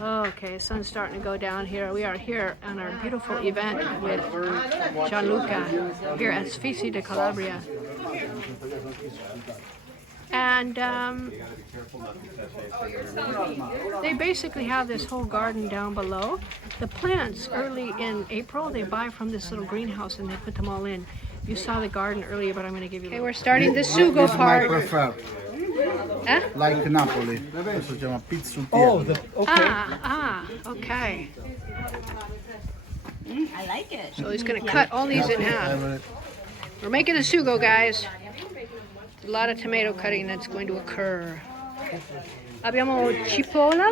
Okay, sun's starting to go down here. We are here on our beautiful event with Gianluca here at Sfizi di Calabria. And they basically have this whole garden down below. The plants early in April, they buy from this little greenhouse and they put them all in. You saw the garden earlier, but I'm going to give you... Okay, we're starting the sugo part. Like Napoli. Questo si chiama pizzutiello. Oh, okay. I like it. So he's going to cut all these in half. We're making a sugo, guys. A lot of tomato cutting that's going to occur. Abbiamo cipolla,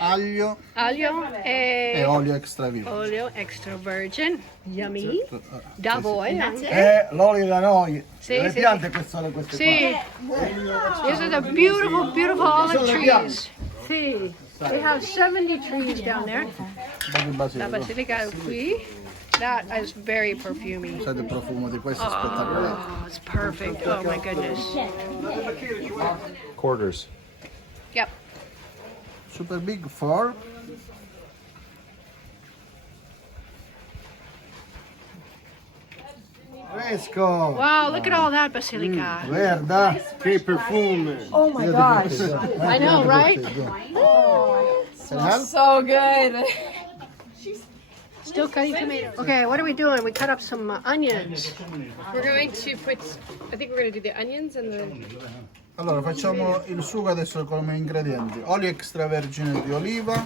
Aglio e olio extravergine. olio extra virgin. Yummy. Da voi anche. L'olio da noi. Sì, Le sì, piante che sono queste See, these are the beautiful, beautiful olive trees. See, we have 70 trees down there. La basilica qui. That is very perfumey. Sente il profumo di questo spettacolare. Oh, it's perfect. Oh my goodness. Quarters. Yep. Super big for fresco. Wow, look at all that basilica. Guarda che profumo. Oh my gosh. I know, right? So good. Still cutting tomatoes. Okay, what are we doing? We cut up some onions. We're going to put, I think we're going to do the onions and then... Allora facciamo il sugo adesso come ingredienti. Olio extravergine di oliva,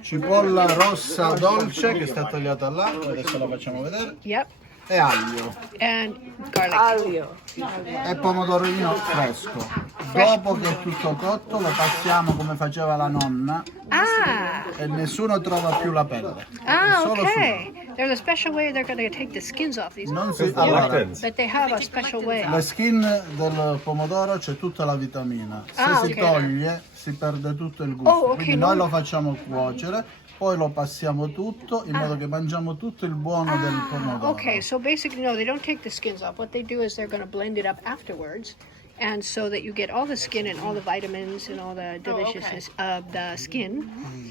cipolla rossa dolce che sta tagliata là, adesso la facciamo vedere, Yep. e aglio And garlic. Aglio. e pomodorino fresco. Dopo che è tutto cotto lo passiamo come faceva la nonna e nessuno trova più la pelle. È solo Okay. There's a special way they're going to take the skins off these. sugo. Non si, allora, But they have a special way. la skin del pomodoro c'è tutta la vitamina. Se Ah, si ok. toglie si perde tutto il gusto. Oh, ok, Quindi no. noi lo facciamo cuocere, poi lo passiamo tutto in modo che mangiamo tutto il buono del pomodoro. Okay, so basically, no, they don't take the skins off. What they do is they're going to blend it up afterwards. And so that you get all the skin and all the vitamins and all the deliciousness of the skin.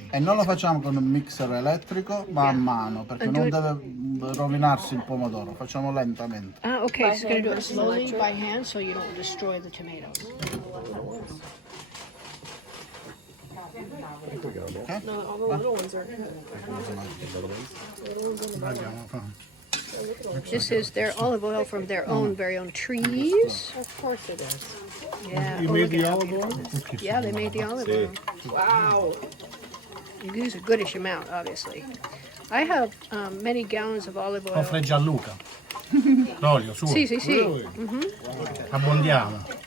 E non lo facciamo con un mixer elettrico, ma a mano, perché non deve rovinarsi il pomodoro. Facciamo lentamente. Okay, so you're going to do it slowly by hand so you don't destroy the tomatoes. No, all the little ones are... This is their olive oil from their own very own trees. Of course it is. Yeah. You oh, made look the at- olive oil? Yeah, they made the olive oil. Wow. You use a goodish amount, obviously. I have many gallons of olive oil. Offre Gianluca. L'olio, suo. Sì, sì, sì. Abbondiamo.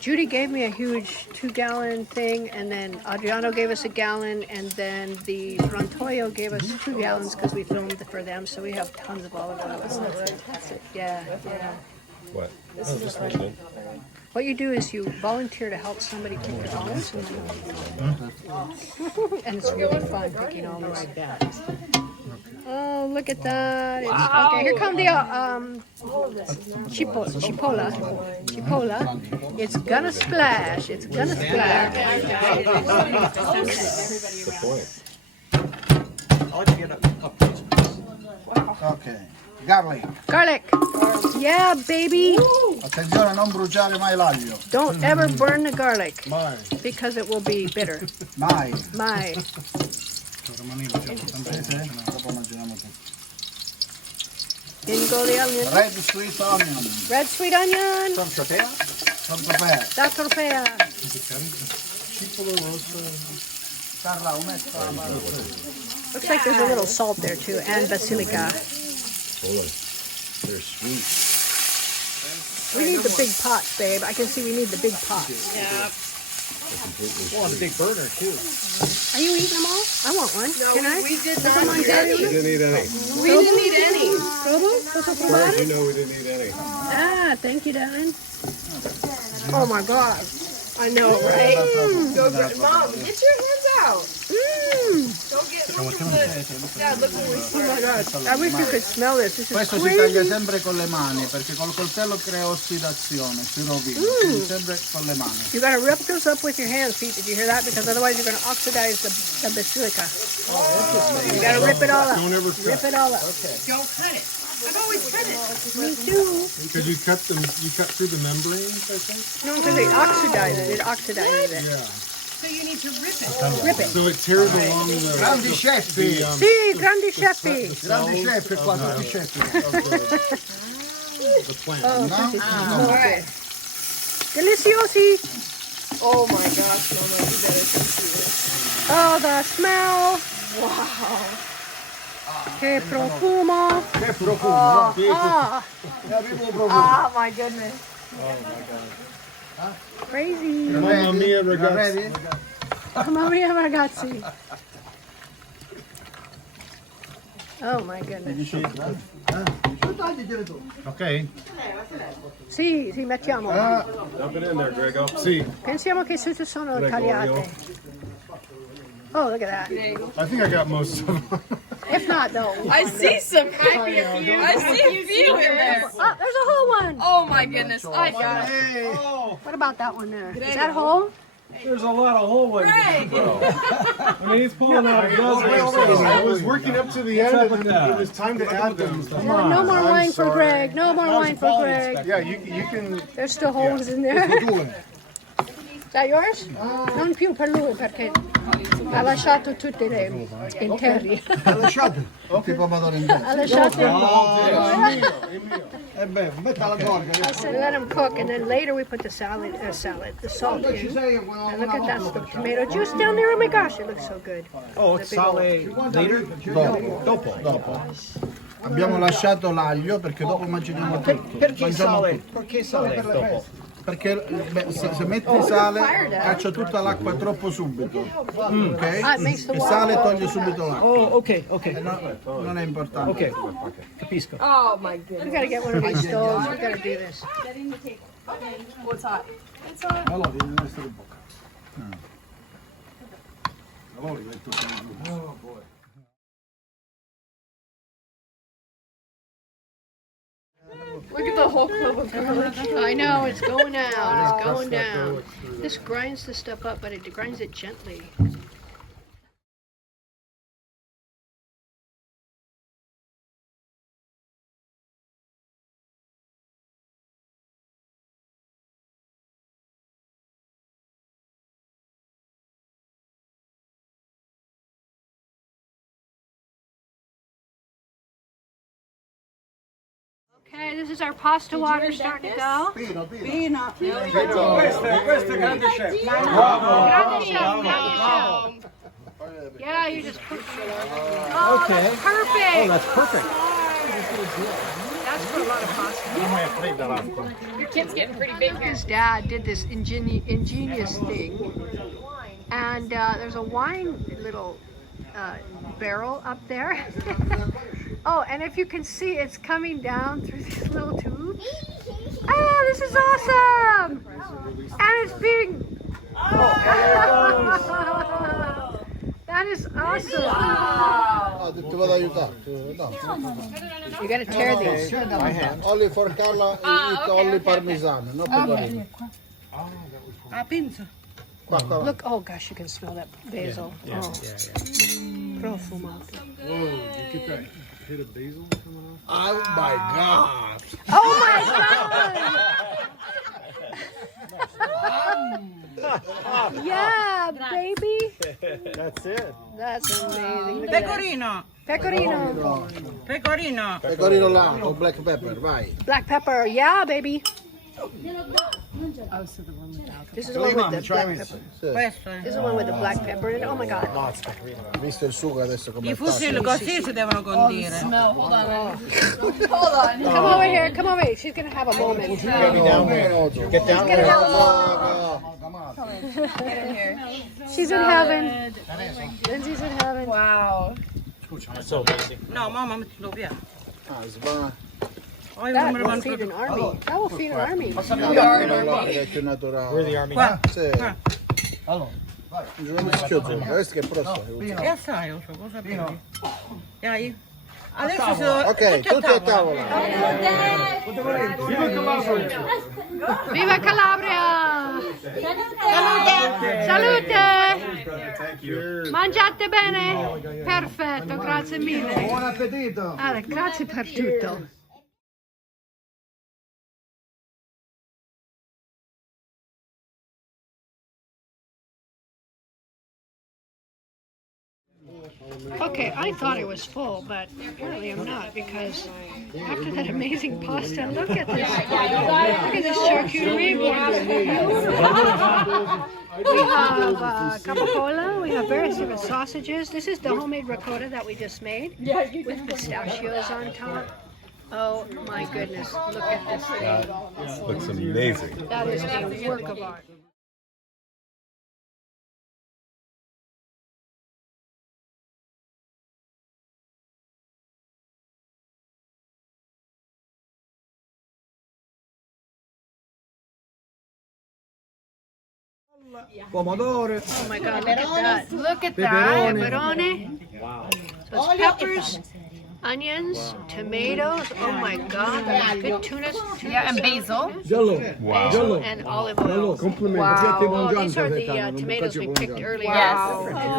Judy gave me a huge 2-gallon thing, and then Adriano gave us a gallon, and then the Frontoio gave us 2 gallons because we filmed for them, so we have tons of olive oil. That's fantastic. Yeah, yeah. What? This is just good. What you do is you volunteer to help somebody pick the olives, and it's really fun picking olives. Oh, look at that. Okay, here come the cipolla. It's gonna splash. It's gonna splash. Ok. Garlic. Garlic. Yeah, baby. Attenzione a non bruciare mai l'aglio. Don't ever burn the garlic Mai. because it will be bitter. Mai. My. Dopo mangiamo tutto. In go the onion. Red sweet onion. Red sweet onion. Santropea. Da tropea. Carla, umetta. Looks like there's a little salt there too, and basilica. They're sweet. We need the big pots, babe. I can see we need the big pots. Yeah. Oh, the big burner too. Are you eating them all? I want one. No, Can I? we did Put not them on eat Daddy? any. We didn't eat any. We didn't eat any. Probo? Posso provare? You know we didn't eat any. Ah, thank you, darling. Oh my God. I know, right? Go grab. Mom, get your hands out. Don't get. Dad, look what we Oh my God, I wish you could smell this. This is Questo si taglia crazy. sempre con le mani perché col coltello crea ossidazione, si rovina. Quindi sempre con le mani. You gotta rip this up with your hands, Pete. Did you hear that? Because otherwise you're gonna oxidize the basilica. You gotta rip it all up. Don't ever cut. Rip it all up. Don't cut it. I've always cut it. Me too. Because you cut through the membranes, I think. No, because they oxidize it. It oxidizes it. Yeah. So you need to rip it. Rip it. So it tears along the Grandi chefi! Sì, grandi chefi. Grandi chefi qua, tutti chefi. the plant. Oh, No? all right. Deliciosi. Oh my gosh, Mama, you better come see this. Oh, the smell. Wow. Che profumo. Che profumo! Ah, Oh my goodness. crazy. Mamma mia, ragazzi. Ready? Mamma mia, ragazzi. Oh my goodness. Ok. Sì, sì, mettiamo. Dump it in there, Grego. Sì. Pensiamo che tutte sono Prego, tagliate. Oh, look at that. I think I got most of them. If not, though. I see some. I see a few in there. Oh, there's a whole one. Oh my goodness, I got it. What about that one there? Is that whole? There's a lot of whole ones. Greg. I mean, he's pulling out a dozen. I was working up to the end and then it was time to add them. No more wine for Greg. No more wine for Greg. Yeah, you can. There's still holes in there. Is that yours? Non più per lui perché ha lasciato tutte le interi. Ha lasciato? Tutti i pomodori in Ha testa. lasciato. E beh, metta la gorga. I said let them cook, and then later we put the the salt in. And look at that, the tomato juice down there. Oh my gosh, it looks so good. Oh, it's sale later? Dopo. Abbiamo lasciato l'aglio perché dopo immaginiamo tutto. Perché Mangiamo sale? tutto. Perché sale dopo? Perché se metti sale caccia tutta l'acqua troppo subito. Ok? Ah, it makes the Il water. sale toglie subito l'acqua. Oh, ok. Non è importante. Ok, capisco. Oh my goodness. We gotta get one of these stoves. We gotta do this. What's hot? Allora, devi mettere in bocca. Allora, metto giù. Look at the whole club of garlic. I know, it's going down. It's going down. This grinds the stuff up, but it grinds it gently. Okay, this is our pasta water starting to go. Questo è grande chef. Grande chef, grande chef. Yeah, you just cooked it. Oh, Okay. that's perfect. Oh, that's perfect. That's for a lot of pasta. Your kid's getting pretty big here. His dad did this ingenious thing, and there's a wine little barrel up there. Oh, and if you can see, it's coming down through these little tubes. Oh, this is awesome! And it's being... That is awesome. Ti vado ad aiutare. No. You gotta tear these. Olio for Carla eat only parmesan, no pecorino. Look, oh gosh, you can smell that basil. Oh. Profumato. Whoa, did you get that hit of basil coming off? Oh my God! Oh my God! Yeah, baby. That's it. That's amazing. Look at that. Pecorino. Pecorino. Pecorino. Pecorino là, con black pepper, vai. Black pepper. Yeah, baby. This is the one with the black pepper. This is the one with the black pepper in it. Oh my God. Visto il sugo adesso come I fusilli così si devono condire. Hold on. Come over here. Come over here. She's gonna have a moment. Get down there. She's in heaven. Lindsay's in heaven. Wow. So amazing. No, mamma, mettilo via. Ah, sbaglia. That will feed an army. That will feed an army. È più naturale. We're the army. Sì. Allora, Non è mischio zuppa, questo che è prossimo. E assai, lo so, cosa bevi? Dai. Adesso sono... Ok, tutti a tavola. Viva Calabria! Salute! Mangiate bene? Perfetto, grazie mille. Buon appetito! Allora, grazie per tutto. Okay, I thought it was full, but apparently I'm not, because after that amazing pasta, look at this. Look at this charcuterie board. We have capicola, we have various different sausages. This is the homemade ricotta that we just made with pistachios on top. Oh my goodness, look at this thing. Looks amazing. That is a work of art. Pomodoro, Oh my God, look at that. Look at that. Pepperoni. Wow. So it's peppers, onions, tomatoes. Oh my God. There's good tuna. Yeah, and basil. Basil and olive oil. complimenti. Wow. These are the tomatoes we picked earlier. Yes.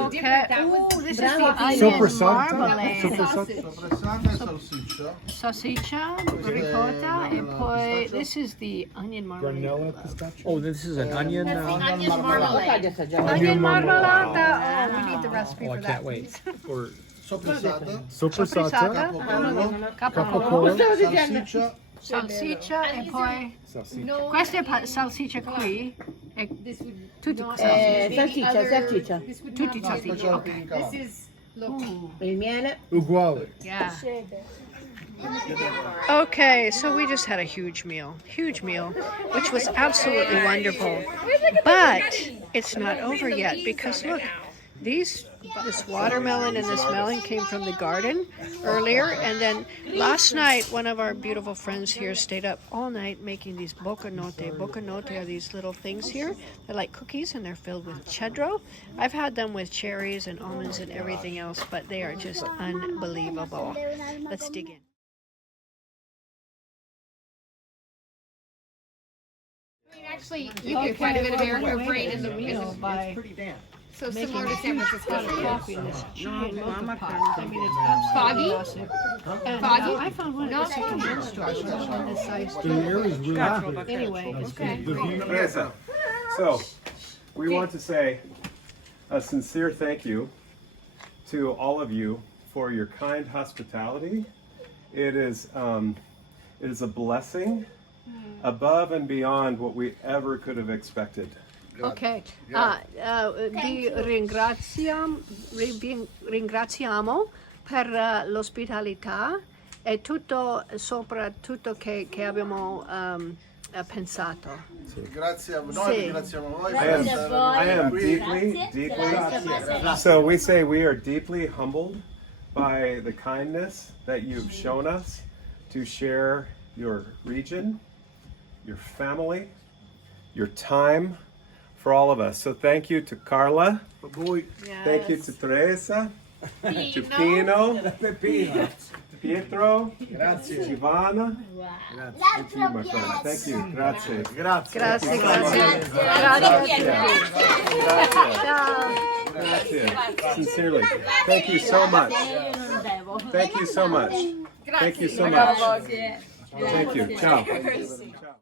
Okay. Ooh, this is the onion marmalade. Soppressata e salsiccia. Salsiccia, ricotta, and poi this is the onion marmalade. oh, this is an onion. Onion marmalata. Oh, we need the recipe Oh, for I that. can't wait. Or Soppressata. Soppressata, Capocollo. capocollo, Salsiccia. salsiccia e poi questa è salsiccia qui e tutti salsiccia. tutti salsiccia. Ok. Il miele. Uguale. Yeah. Okay, so we just had a huge meal, which was absolutely wonderful. But it's not over yet, because look, this watermelon and this melon came from the garden earlier, and then last night one of our beautiful friends here stayed up all night making these bocanote. Bocanote are these little things here. They're like cookies, and they're filled with cedro. I've had them with cherries and almonds and everything else, but they are just unbelievable. Let's dig in. Actually, you get quite a bit of air in your brain in the meal by so similar to San Francisco. coffee and this giant mocha pot. I mean, it's absolutely awesome. And, Foggy? I found one at the second-hand store on this size too. Anyway, okay. Teresa, so we want to say a sincere thank you to all of you for your kind hospitality. It is a blessing above and beyond what we ever could have expected. Ok, vi ringraziamo per l'ospitalità e tutto soprattutto che abbiamo pensato. Grazie a noi, ringraziamo voi. I am deeply, so we say we are deeply humbled by the kindness that you've shown us to share your region, your family, your time for all of us. So thank you to Carla, thank you to Teresa, to Pino, to Pietro, to Ivana, and to you, my friend. Thank you. Grazie. Grazie. Grazie. Sincerely. Thank you so much. Thank you so much. Thank you so much. Thank you. Ciao. Ciao.